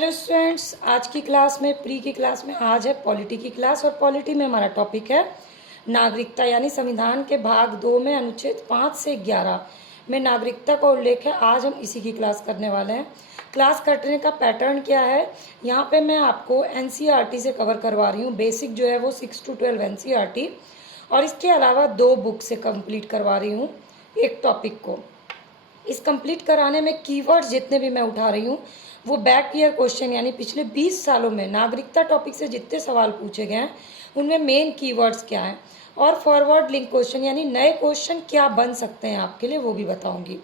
Hello students, आज की class में प्री की क्लास में आज है पॉलिटी की क्लास। और पॉलिटी में हमारा टॉपिक है नागरिकता, यानी संविधान के भाग 2 में अनुच्छेद 5 से 11 में नागरिकता का उल्लेख है। आज हम इसी की क्लास करने वाले हैं। क्लास करने का पैटर्न क्या है, यहाँ पे मैं आपको एनसीईआरटी से कवर करवा रही हूँ। बेसिक जो है वो 6 to 12 एनसीईआरटी, और इसके अलावा 2 बुक से कंप्लीट करवा रही हूँ एक टॉपिक को। इस कंप्लीट कराने में कीवर्ड्स जितने भी मैं उठा रही हूँ वो बैक ईयर क्वेश्चन, यानी पिछले 20 सालों में नागरिकता टॉपिक से जितने सवाल पूछे गए हैं उनमें मेन कीवर्ड्स क्या हैं, और फॉरवर्ड लिंक क्वेश्चन यानी नए क्वेश्चन क्या बन सकते हैं आपके लिए वो भी बताऊंगी।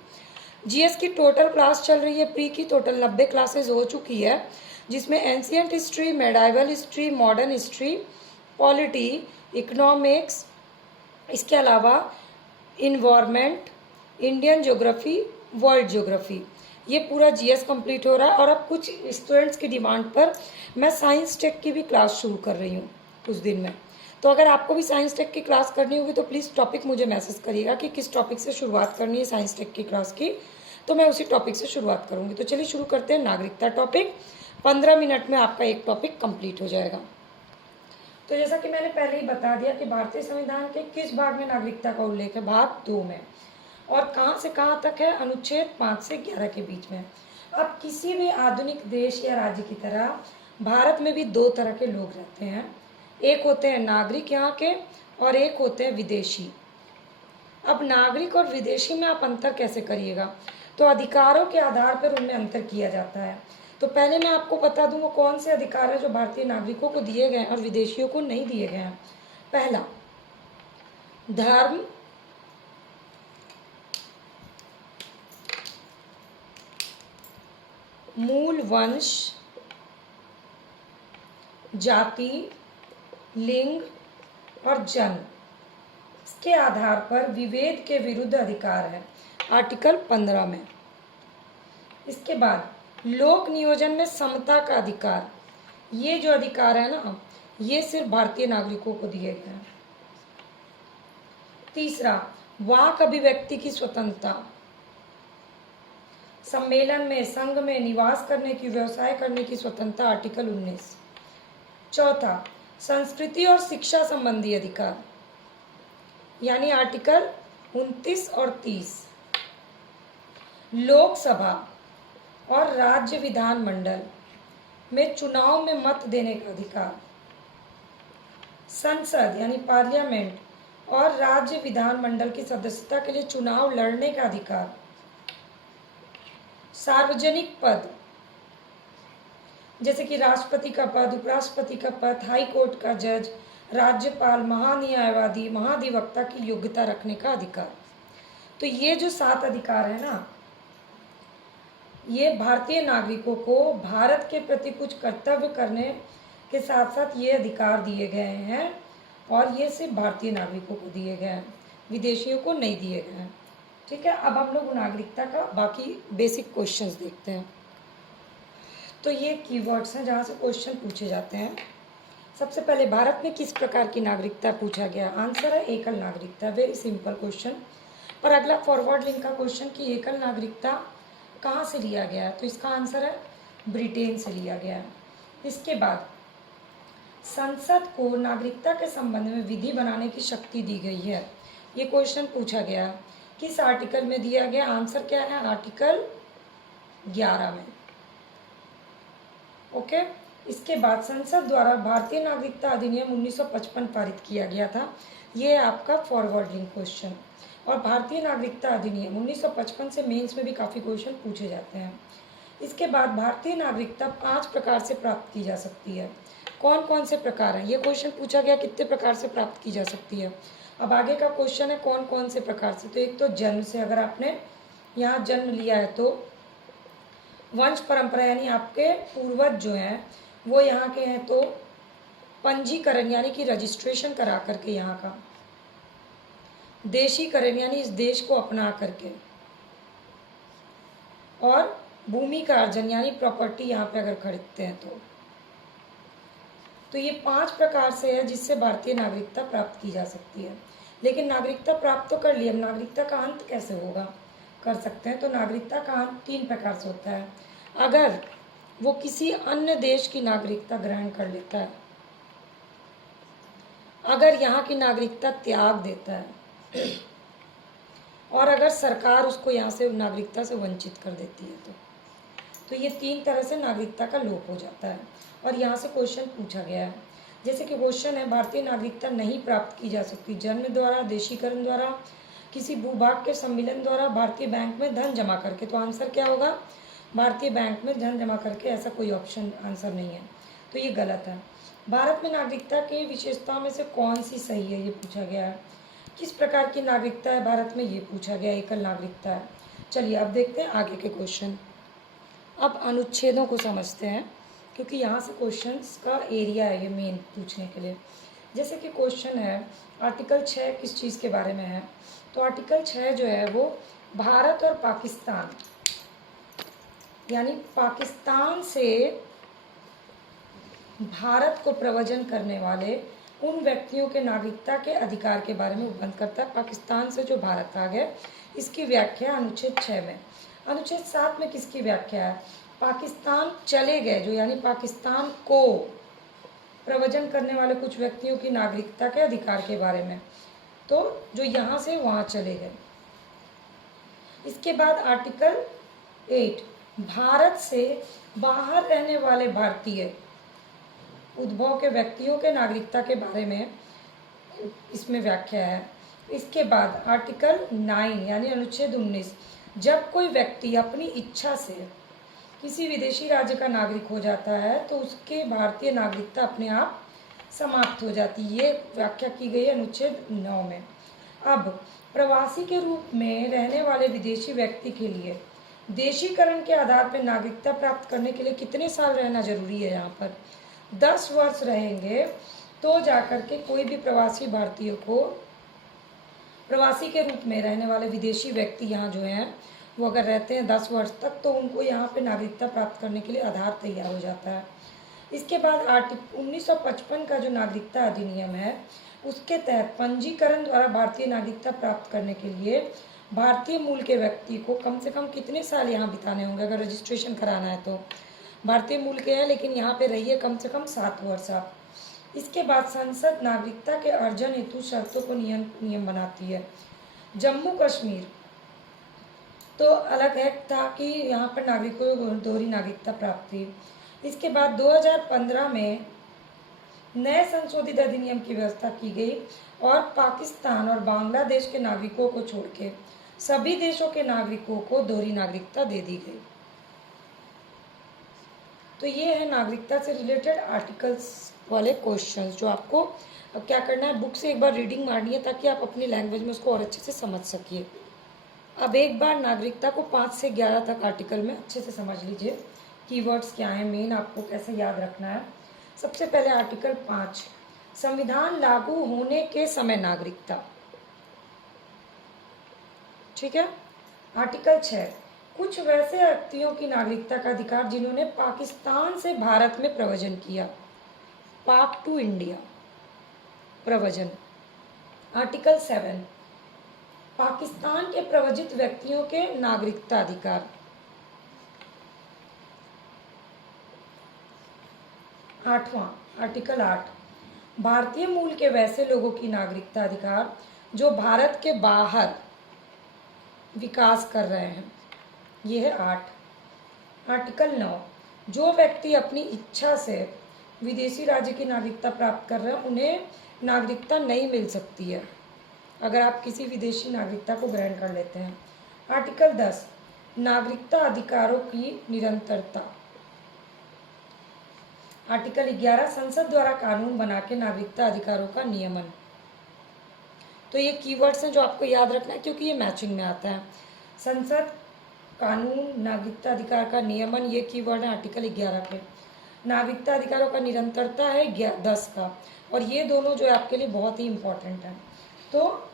जीएस की टोटल क्लास चल रही है, प्री की टोटल 90 क्लासेज हो चुकी है, जिसमें ancient history, medieval history, modern history, polity, economics, इसके अलावा environment, Indian geography, world geography, ये पूरा जीएस कंप्लीट हो रहा है। और अब कुछ स्टूडेंट्स की डिमांड पर मैं साइंस टेक की भी क्लास शुरू कर रही हूँ कुछ दिन में। तो अगर आपको भी साइंस टेक की क्लास करनी होगी तो प्लीज़ टॉपिक मुझे मैसेज करिएगा कि किस टॉपिक से शुरुआत करनी है साइंस टेक की क्लास की, तो मैं उसी टॉपिक से शुरुआत करूँगी। तो चलिए शुरू करते हैं नागरिकता टॉपिक। 15 मिनट में आपका एक टॉपिक कंप्लीट हो जाएगा। तो जैसा कि मैंने पहले ही बता दिया कि भारतीय संविधान के किस भाग में नागरिकता का उल्लेख है, भाग 2 में, और कहाँ से कहाँ तक है, अनुच्छेद 5 से 11 के बीच में। अब किसी भी आधुनिक देश या राज्य की तरह भारत में भी 2 तरह के लोग रहते हैं। एक होते हैं नागरिक यहाँ के, और एक होते हैं विदेशी। अब नागरिक और विदेशी में आप अंतर कैसे करिएगा, तो अधिकारों के आधार पर उनमें अंतर किया जाता है। तो पहले मैं आपको बता दूँ वो कौन से अधिकार है जो भारतीय नागरिकों को दिए गए हैं और विदेशियों को नहीं दिए गए हैं। पहला, धर्म, मूल वंश, जाति, लिंग और जन्म, इसके आधार पर विभेद के विरुद्ध अधिकार है, आर्टिकल 15 में। इसके बाद लोक नियोजन में समता का अधिकार, ये जो अधिकार है ना, ये सिर्फ भारतीय नागरिकों को दिए गए हैं। तीसरा, वाक अभिव्यक्ति की स्वतंत्रता, सम्मेलन में, संघ में निवास करने की, व्यवसाय करने की स्वतंत्रता, आर्टिकल 19। चौथा, संस्कृति और शिक्षा संबंधी अधिकार, यानी आर्टिकल 29 और 30। लोकसभा और राज्य विधानमंडल में चुनाव में मत देने का अधिकार, संसद यानी पार्लियामेंट और राज्य विधानमंडल की सदस्यता के लिए चुनाव लड़ने का अधिकार, सार्वजनिक पद जैसे कि राष्ट्रपति का पद, उपराष्ट्रपति का पद, हाई कोर्ट का जज, राज्यपाल, महान्यायवादी, महाधिवक्ता की योग्यता रखने का अधिकार। तो ये जो 7 अधिकार है ना, ये भारतीय नागरिकों को भारत के प्रति कुछ कर्तव्य करने के साथ साथ ये अधिकार दिए गए हैं, और ये सिर्फ भारतीय नागरिकों को दिए गए हैं, विदेशियों को नहीं दिए गए हैं। ठीक है, अब हम लोग नागरिकता का बाकी बेसिक क्वेश्चंस देखते हैं। तो ये कीवर्ड्स हैं जहाँ से क्वेश्चन पूछे जाते हैं। सबसे पहले, भारत में किस प्रकार की नागरिकता पूछा गया, आंसर है एकल नागरिकता, वेरी सिंपल क्वेश्चन। और अगला फॉरवर्ड लिंक का क्वेश्चन कि एकल नागरिकता कहाँ से लिया गया है, तो इसका आंसर है ब्रिटेन से लिया गया है। इसके बाद, संसद को नागरिकता के संबंध में विधि बनाने की शक्ति दी गई है, ये क्वेश्चन पूछा गया, किस आर्टिकल में दिया गया, आंसर क्या है, आर्टिकल 11 में। ओके। इसके बाद, संसद द्वारा भारतीय नागरिकता अधिनियम 1955 पारित किया गया था, ये आपका फॉरवर्ड लिंक क्वेश्चन। और भारतीय नागरिकता अधिनियम 1955 से मेंस में भी काफ़ी क्वेश्चन पूछे जाते हैं। इसके बाद, भारतीय नागरिकता 5 प्रकार से प्राप्त की जा सकती है। कौन कौन से प्रकार हैं, ये क्वेश्चन पूछा गया, कितने प्रकार से प्राप्त की जा सकती है। अब आगे का क्वेश्चन है कौन कौन से प्रकार से, तो एक तो जन्म से, अगर आपने यहाँ जन्म लिया है तो, वंश परंपरा यानी आपके पूर्वज जो हैं वो यहाँ के हैं तो पंजीकरण यानी कि रजिस्ट्रेशन करा करके यहाँ का, देशीकरण यानी इस देश को अपना करके, और भूमि का अर्जन यानी प्रॉपर्टी यहाँ पे अगर खरीदते हैं तो ये 5 प्रकार से है जिससे भारतीय नागरिकता प्राप्त की जा सकती है। लेकिन नागरिकता प्राप्त तो कर ली, अब नागरिकता का अंत कैसे होगा, कर सकते हैं, तो नागरिकता का अंत 3 प्रकार से होता है। अगर वो किसी अन्य देश की नागरिकता ग्रहण कर लेता है अगर यहाँ की नागरिकता त्याग देता है और अगर सरकार उसको यहाँ से नागरिकता से वंचित कर देती है तो ये 3 तरह से नागरिकता का लोप हो जाता है। और यहाँ से क्वेश्चन पूछा गया है, जैसे कि क्वेश्चन है भारतीय नागरिकता नहीं प्राप्त की जा सकती जन्म द्वारा, देशीकरण द्वारा, किसी भूभाग के सम्मिलन द्वारा, भारतीय बैंक में धन जमा करके। तो आंसर क्या होगा? भारतीय बैंक में धन जमा करके। ऐसा कोई ऑप्शन आंसर नहीं है, तो ये गलत है। भारत में नागरिकता की विशेषताओं में से कौन सी सही है, ये पूछा गया है। किस प्रकार की नागरिकता है भारत में, ये पूछा गया। एकल नागरिकता है। चलिए अब देखते हैं आगे के क्वेश्चन। अब अनुच्छेदों को समझते हैं, क्योंकि यहाँ से क्वेश्चंस का एरिया है ये मेन पूछने के लिए। जैसे कि क्वेश्चन है आर्टिकल 6 किस चीज़ के बारे में है, तो आर्टिकल 6 जो है वो भारत और पाकिस्तान, यानी पाकिस्तान से भारत को प्रव्रजन करने वाले उन व्यक्तियों के नागरिकता के अधिकार के बारे में उपबंध करता है। पाकिस्तान से जो भारत आ गए, इसकी व्याख्या अनुच्छेद 6 में। अनुच्छेद 7 में किसकी व्याख्या है? पाकिस्तान चले गए जो, यानी पाकिस्तान को प्रव्रजन करने वाले कुछ व्यक्तियों की नागरिकता के अधिकार के बारे में, तो जो यहाँ से वहाँ चले गए। इसके बाद आर्टिकल 8 भारत से बाहर रहने वाले भारतीय उद्भव के व्यक्तियों के नागरिकता के बारे में इसमें व्याख्या है। इसके बाद आर्टिकल 9 यानी अनुच्छेद 19 जब कोई व्यक्ति अपनी इच्छा से किसी विदेशी राज्य का नागरिक हो जाता है तो उसके भारतीय नागरिकता अपने आप समाप्त हो जाती है। ये व्याख्या की गई है अनुच्छेद 9 में। अब प्रवासी के रूप में रहने वाले विदेशी व्यक्ति के लिए देशीकरण के आधार पर नागरिकता प्राप्त करने के लिए कितने साल रहना जरूरी है? यहाँ पर 10 वर्ष रहेंगे तो जाकर के कोई भी प्रवासी भारतीय को, प्रवासी के रूप में रहने वाले विदेशी व्यक्ति यहाँ जो हैं वो अगर रहते हैं 10 वर्ष तक, तो उनको यहाँ पे नागरिकता प्राप्त करने के लिए आधार तैयार हो जाता है। इसके बाद आर्टिकल 1955 का जो नागरिकता अधिनियम है, उसके तहत पंजीकरण द्वारा भारतीय नागरिकता प्राप्त करने के लिए भारतीय मूल के व्यक्ति को कम से कम कितने साल यहाँ बिताने होंगे अगर रजिस्ट्रेशन कराना है तो। भारतीय मूल के हैं लेकिन यहाँ पे रहिए कम से कम 7 वर्ष आप। इसके बाद संसद नागरिकता के अर्जन हेतु शर्तों को नियम बनाती है। जम्मू कश्मीर तो अलग है था कि यहाँ पर नागरिकों को दोहरी नागरिकता प्राप्त थी। इसके बाद 2015 में नए संशोधित अधिनियम की व्यवस्था की गई और पाकिस्तान और बांग्लादेश के नागरिकों को छोड़ के सभी देशों के नागरिकों को दोहरी नागरिकता दे दी गई। तो ये है नागरिकता से रिलेटेड आर्टिकल्स वाले क्वेश्चंस, जो आपको अब क्या करना है, बुक से एक बार रीडिंग मारनी है ताकि आप अपनी लैंग्वेज में उसको और अच्छे से समझ सकिए। अब एक बार नागरिकता को 5 से 11 तक आर्टिकल में अच्छे से समझ लीजिए। कीवर्ड्स क्या हैं, मेन आपको कैसे याद रखना है। सबसे पहले आर्टिकल 5 संविधान लागू होने के समय नागरिकता, ठीक है। आर्टिकल 6 कुछ वैसे व्यक्तियों की नागरिकता का अधिकार जिन्होंने पाकिस्तान से भारत में प्रव्रजन किया, पाक टू इंडिया प्रव्रजन। आर्टिकल 7 पाकिस्तान के प्रव्रजित व्यक्तियों के नागरिकता अधिकार। आठवां आर्टिकल 8 भारतीय मूल के वैसे लोगों की नागरिकता अधिकार जो भारत के बाहर विकास कर रहे हैं, ये है 8। आर्टिकल 9 जो व्यक्ति अपनी इच्छा से विदेशी राज्य की नागरिकता प्राप्त कर रहे हैं उन्हें नागरिकता नहीं मिल सकती है अगर आप किसी विदेशी नागरिकता को ग्रहण कर लेते हैं। आर्टिकल 10 नागरिकता अधिकारों की निरंतरता। आर्टिकल 11 संसद द्वारा कानून बना के नागरिकता अधिकारों का नियमन। तो ये कीवर्ड्स हैं जो आपको याद रखना है क्योंकि ये मैचिंग में आता है। संसद, कानून, नागरिकता अधिकार का नियमन, ये कीवर्ड है आर्टिकल 11 के। नागरिकता अधिकारों का निरंतरता है 10 का, और ये दोनों जो है आपके लिए बहुत ही इम्पोर्टेंट है। तो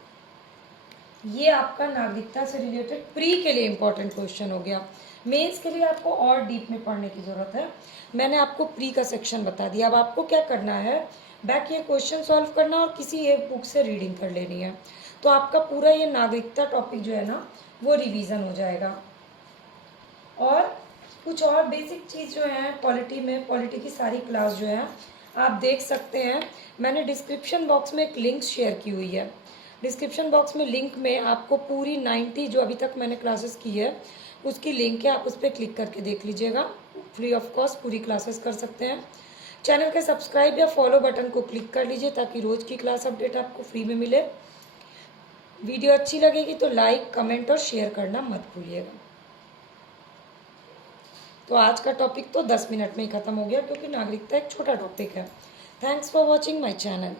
ये आपका नागरिकता से रिलेटेड प्री के लिए इम्पोर्टेंट क्वेश्चन हो गया। मेंस के लिए आपको और डीप में पढ़ने की ज़रूरत है। मैंने आपको प्री का सेक्शन बता दिया। अब आपको क्या करना है, बैक ये क्वेश्चन सॉल्व करना और किसी एक बुक से रीडिंग कर लेनी है। तो आपका पूरा ये नागरिकता टॉपिक जो है ना वो रिवीजन हो जाएगा। और कुछ और बेसिक चीज़ जो है पॉलिटी में, पॉलिटी की सारी क्लास जो है आप देख सकते हैं। मैंने डिस्क्रिप्शन बॉक्स में एक लिंक शेयर की हुई है। डिस्क्रिप्शन बॉक्स में लिंक में आपको पूरी 90 जो अभी तक मैंने क्लासेस की है उसकी लिंक है, आप उस पर क्लिक करके देख लीजिएगा। फ्री ऑफ कॉस्ट पूरी क्लासेस कर सकते हैं। चैनल के सब्सक्राइब या फॉलो बटन को क्लिक कर लीजिए ताकि रोज़ की क्लास अपडेट आपको फ्री में मिले। वीडियो अच्छी लगेगी तो लाइक, कमेंट और शेयर करना मत भूलिएगा। तो आज का टॉपिक तो 10 मिनट में ही ख़त्म हो गया क्योंकि नागरिकता एक छोटा टॉपिक है। Thanks for watching my channel.